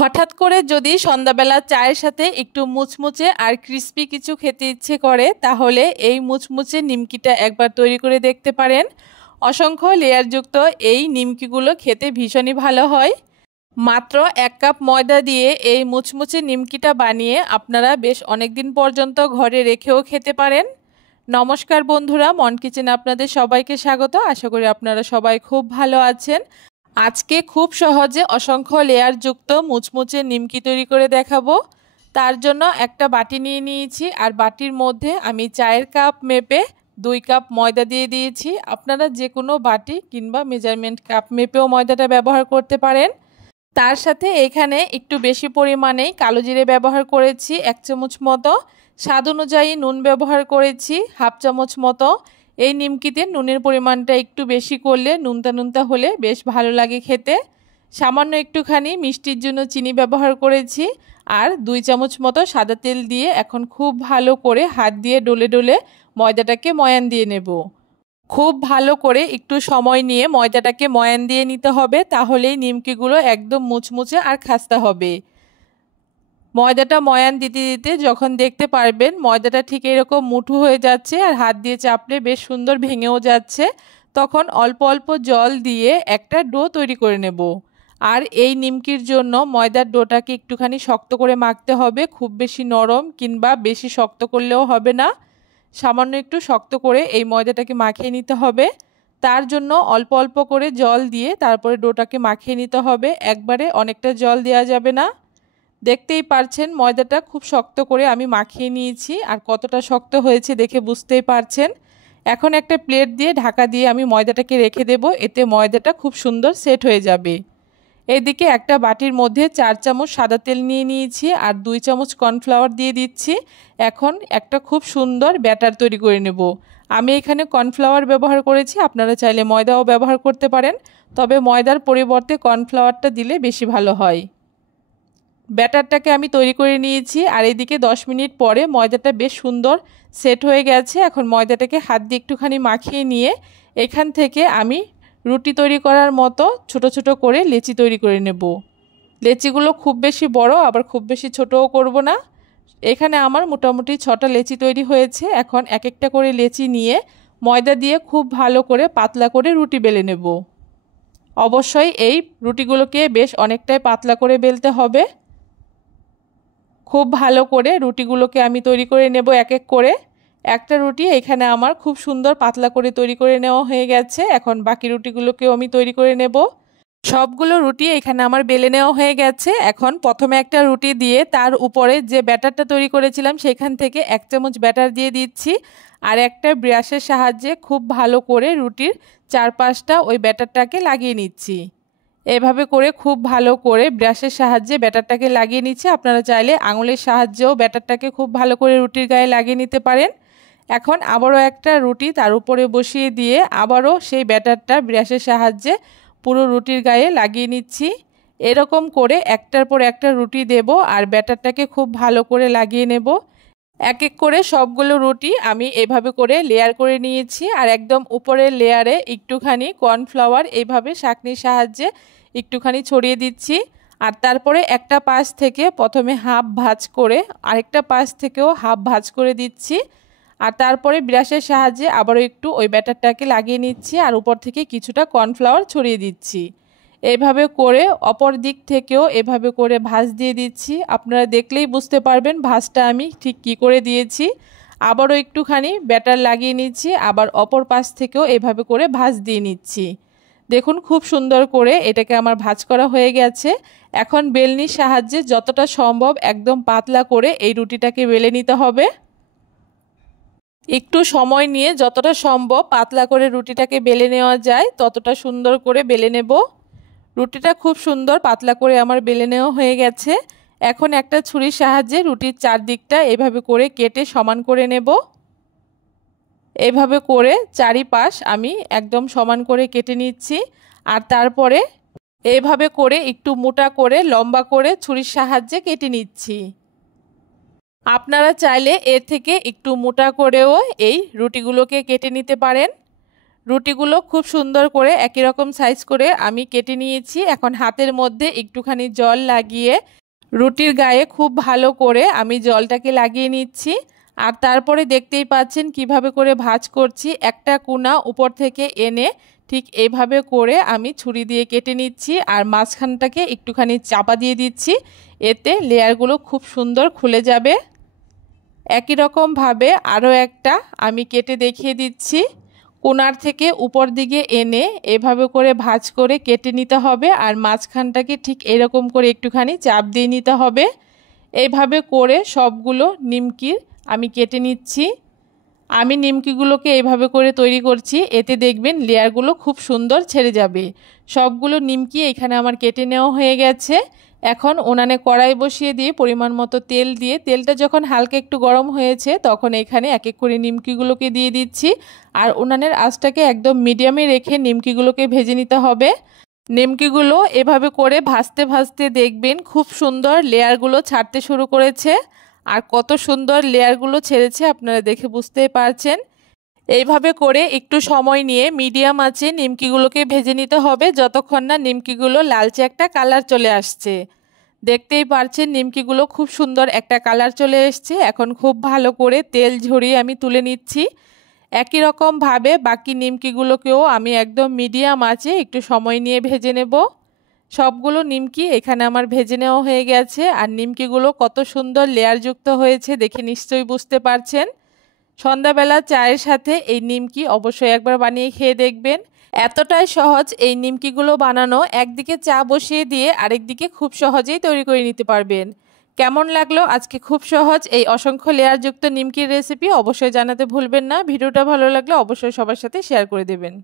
হঠাৎ করে যদি সন্ধ্যাবেলা চায়ের সাথে একটু মুচমুচে আর ক্রিস্পি কিছু খেতে ইচ্ছে করে, তাহলে এই মুচমুচে নিমকিটা একবার তৈরি করে দেখতে পারেন। অসংখ্য লেয়ারযুক্ত এই নিমকিগুলো খেতে ভীষণই ভালো হয়। মাত্র 1 কাপ ময়দা দিয়ে এই মুচমুচে নিমকিটা বানিয়ে আপনারা বেশ অনেক দিন পর্যন্ত ঘরে রেখেও খেতে পারেন। নমস্কার বন্ধুরা, মন কিচেনে আপনাদের সবাইকে স্বাগত। আশা করি আপনারা সবাই খুব ভালো আছেন। আজকে খুব সহজে অসংখ্য লেয়ারযুক্ত মুচমুচে নিমকি তৈরি করে দেখাবো। তার জন্য একটা বাটি নিয়ে নিয়েছি, আর বাটির মধ্যে আমি চায়ের কাপ মেপে 2 কাপ ময়দা দিয়ে দিয়েছি। আপনারা যে কোনো বাটি কিংবা মেজারমেন্ট কাপ মেপেও ময়দাটা ব্যবহার করতে পারেন। তার সাথে এখানে একটু বেশি পরিমাণেই কালো জিরে ব্যবহার করেছি 1 চামচ মতো, স্বাদ অনুযায়ী নুন ব্যবহার করেছি 1/2 চামচ মতো। এই নিমকিতে নুনের পরিমাণটা একটু বেশি করলে নুনতা নুনতা হলে বেশ ভালো লাগে খেতে। সামান্য একটুখানি মিষ্টির জন্য চিনি ব্যবহার করেছি, আর 2 চামচ মতো সাদা তেল দিয়ে এখন খুব ভালো করে হাত দিয়ে ডলে ডলে ময়দাটাকে ময়ান দিয়ে নেব। খুব ভালো করে একটু সময় নিয়ে ময়দাটাকে ময়ান দিয়ে নিতে হবে, তাহলেই নিমকিগুলো একদম মুচমুচে আর খাস্তা হবে। ময়দাটা ময়ান দিতে দিতে যখন দেখতে পারবেন ময়দাটা ঠিক এরকম মুঠো হয়ে যাচ্ছে আর হাত দিয়ে চাপলে বেশ সুন্দর ভেঙেও যাচ্ছে, তখন অল্প অল্প জল দিয়ে একটা ডো তৈরি করে নেব। আর এই নিমকির জন্য ময়দার ডোটাকে একটুখানি শক্ত করে মাখতে হবে, খুব বেশি নরম কিংবা বেশি শক্ত করলেও হবে না। সামান্য একটু শক্ত করে এই ময়দাটাকে মাখিয়ে নিতে হবে। তার জন্য অল্প অল্প করে জল দিয়ে তারপরে ডোটাকে মাখিয়ে নিতে হবে, একবারে অনেকটা জল দেওয়া যাবে না। দেখতেই পারছেন ময়দাটা খুব শক্ত করে আমি মাখিয়ে নিয়েছি, আর কতটা শক্ত হয়েছে দেখে বুঝতেই পারছেন। এখন একটা প্লেট দিয়ে ঢাকা দিয়ে আমি ময়দাটাকে রেখে দেব, এতে ময়দাটা খুব সুন্দর সেট হয়ে যাবে। এদিকে একটা বাটির মধ্যে 4 চামচ সাদা তেল নিয়ে নিয়েছি, আর 2 চামচ কর্নফ্লাওয়ার দিয়ে দিচ্ছি। এখন একটা খুব সুন্দর ব্যাটার তৈরি করে নেব। আমি এখানে কর্নফ্লাওয়ার ব্যবহার করেছি, আপনারা চাইলে ময়দাও ব্যবহার করতে পারেন, তবে ময়দার পরিবর্তে কর্নফ্লাওয়ারটা দিলে বেশি ভালো হয়। ব্যাটারটাকে আমি তৈরি করে নিয়েছি, আর এদিকে 10 মিনিট পরে ময়দাটা বেশ সুন্দর সেট হয়ে গেছে। এখন ময়দাটাকে হাত দিয়ে একটুখানি মাখিয়ে নিয়ে এখান থেকে আমি রুটি তৈরি করার মতো ছোট ছোট করে লেচি তৈরি করে নেব। লেচিগুলো খুব বেশি বড় আবার খুব বেশি ছোটও করব না। এখানে আমার মোটামুটি 6টা লেচি তৈরি হয়েছে। এখন এক একটা করে লেচি নিয়ে ময়দা দিয়ে খুব ভালো করে পাতলা করে রুটি বেলে নেব। অবশ্যই এই রুটিগুলোকে বেশ অনেকটাই পাতলা করে বেলতে হবে। খুব ভালো করে রুটিগুলোকে আমি তৈরি করে নেব এক এক করে। একটা রুটি এখানে আমার খুব সুন্দর পাতলা করে তৈরি করে নেওয়া হয়ে গেছে। এখন বাকি রুটিগুলোকেও আমি তৈরি করে নেব। সবগুলো রুটি এখানে আমার বেলে নেওয়া হয়ে গেছে। এখন প্রথমে একটা রুটি দিয়ে তার উপরে যে ব্যাটারটা তৈরি করেছিলাম সেখান থেকে 1 চামচ ব্যাটার দিয়ে দিচ্ছি, আর একটা ব্রাশের সাহায্যে খুব ভালো করে রুটির চারপাশটা ওই ব্যাটারটাকে লাগিয়ে নিচ্ছি। এভাবে করে খুব ভালো করে ব্রাশের সাহায্যে ব্যাটারটাকে লাগিয়ে নিচ্ছি। আপনারা চাইলে আঙুলের সাহায্যেও ব্যাটারটাকে খুব ভালো করে রুটির গায়ে লাগিয়ে নিতে পারেন। এখন আবারও একটা রুটি তার উপরে বসিয়ে দিয়ে আবারও সেই ব্যাটারটা ব্রাশের সাহায্যে পুরো রুটির গায়ে লাগিয়ে নিচ্ছি। এরকম করে একটার পর একটা রুটি দেব আর ব্যাটারটাকে খুব ভালো করে লাগিয়ে নেব। এক এক করে সবগুলো রুটি আমি এভাবে করে লেয়ার করে নিয়েছি, আর একদম উপরের লেয়ারে একটুখানি কর্নফ্লাওয়ার এইভাবে ছাঁকনির সাহায্যে একটুখানি ছড়িয়ে দিচ্ছি। আর তারপরে একটা পাশ থেকে প্রথমে হাফ ভাঁজ করে আরেকটা পাশ থেকেও হাফ ভাঁজ করে দিচ্ছি, আর তারপরে ব্রাশের সাহায্যে আবারও একটু ওই ব্যাটারটাকে লাগিয়ে নিচ্ছি, আর উপর থেকে কিছুটা কর্নফ্লাওয়ার ছড়িয়ে দিচ্ছি। এইভাবে করে অপর দিক থেকেও এভাবে করে ভাঁজ দিয়ে দিচ্ছি। আপনারা দেখলেই বুঝতে পারবেন ভাঁজটা আমি ঠিক কী করে দিয়েছি। আবারও একটুখানি ব্যাটার লাগিয়ে নিচ্ছি, আবার অপর পাশ থেকেও এভাবে করে ভাঁজ দিয়ে নিচ্ছি। দেখুন খুব সুন্দর করে এটাকে আমার ভাঁজ করা হয়ে গেছে। এখন বেলনির সাহায্যে যতটা সম্ভব একদম পাতলা করে এই রুটিটাকে বেলে নিতে হবে। একটু সময় নিয়ে যতটা সম্ভব পাতলা করে রুটিটাকে বেলে নেওয়া যায় ততটা সুন্দর করে বেলে নেব। রুটিটা খুব সুন্দর পাতলা করে আমার বেলে নেওয়া হয়ে গেছে। এখন একটা ছুরির সাহায্যে রুটির চারদিকটা এভাবে করে কেটে সমান করে নেব। এভাবে করে চারিপাশ আমি একদম সমান করে কেটে নিচ্ছি, আর তারপরে এভাবে করে একটু মোটা করে লম্বা করে ছুরির সাহায্যে কেটে নিচ্ছি। আপনারা চাইলে এর থেকে একটু মোটা করেও এই রুটিগুলোকে কেটে নিতে পারেন। রুটিগুলো খুব সুন্দর করে একই রকম সাইজ করে আমি কেটে নিয়েছি। এখন হাতের মধ্যে একটুখানি জল লাগিয়ে রুটির গায়ে খুব ভালো করে আমি জলটাকে লাগিয়ে নিচ্ছি। আর তারপরে দেখতেই পাচ্ছেন কিভাবে করে ভাঁজ করছি। একটা কোনা উপর থেকে এনে ঠিক এইভাবে করে আমি ছুরি দিয়ে কেটে নিচ্ছি আর মাঝখানটাকে একটুখানি চাপা দিয়ে দিচ্ছি, এতে লেয়ারগুলো খুব সুন্দর খুলে যাবে। একই রকমভাবে আরও একটা আমি কেটে দেখিয়ে দিচ্ছি। কোণার থেকে উপর দিকে এনে এভাবে করে ভাঁজ করে কেটে নিতে হবে আর মাঝখানটাকে ঠিক এরকম করে একটুখানি চাপ দিয়ে নিতে হবে। এইভাবে করে সবগুলো নিমকির আমি কেটে নিচ্ছি। আমি নিমকিগুলোকে এইভাবে করে তৈরি করছি, এতে দেখবেন লেয়ারগুলো খুব সুন্দর ছেড়ে যাবে। সবগুলো নিমকি এখানে আমার কেটে নেওয়া হয়ে গেছে। এখন উনানে কড়াই বসিয়ে দিয়ে পরিমাণ মতো তেল দিয়ে, তেলটা যখন হালকা একটু গরম হয়েছে তখন এখানে এক এক করে নিমকিগুলোকে দিয়ে দিচ্ছি। আর উনানের আঁচটাকে একদম মিডিয়ামে রেখে নিমকিগুলোকে ভেজে নিতে হবে। নিমকিগুলো এভাবে করে ভাজতে ভাজতে দেখবেন খুব সুন্দর লেয়ারগুলো ছাড়তে শুরু করেছে। আর কত সুন্দর লেয়ারগুলো ছেড়েছে আপনারা দেখে বুঝতেই পারছেন। এইভাবে করে একটু সময় নিয়ে মিডিয়াম আঁচে নিমকিগুলোকে ভেজে নিতে হবে যতক্ষণ না নিমকিগুলো লালচে একটা কালার চলে আসছে। দেখতেই পারছেন নিমকিগুলো খুব সুন্দর একটা কালার চলে এসছে। এখন খুব ভালো করে তেল ঝরিয়ে আমি তুলে নিচ্ছি। একই রকমভাবে বাকি নিমকিগুলোকেও আমি একদম মিডিয়াম আঁচে একটু সময় নিয়ে ভেজে নেব। সবগুলো নিমকি এখানে আমার ভেজে নেওয়া হয়ে গেছে। আর নিমকিগুলো কত সুন্দর লেয়ারযুক্ত হয়েছে দেখে নিশ্চয়ই বুঝতে পারছেন। সন্ধ্যাবেলা চায়ের সাথে এই নিমকি অবশ্যই একবার বানিয়ে খেয়ে দেখবেন। এতটাই সহজ এই নিমকিগুলো বানানো, একদিকে চা বসিয়ে দিয়ে আরেকদিকে খুব সহজেই তৈরি করে নিতে পারবেন। কেমন লাগলো আজকে খুব সহজ এই অসংখ্য লেয়ারযুক্ত নিমকির রেসিপি অবশ্যই জানাতে ভুলবেন না। ভিডিওটা ভালো লাগলে অবশ্যই সবার সাথে শেয়ার করে দেবেন।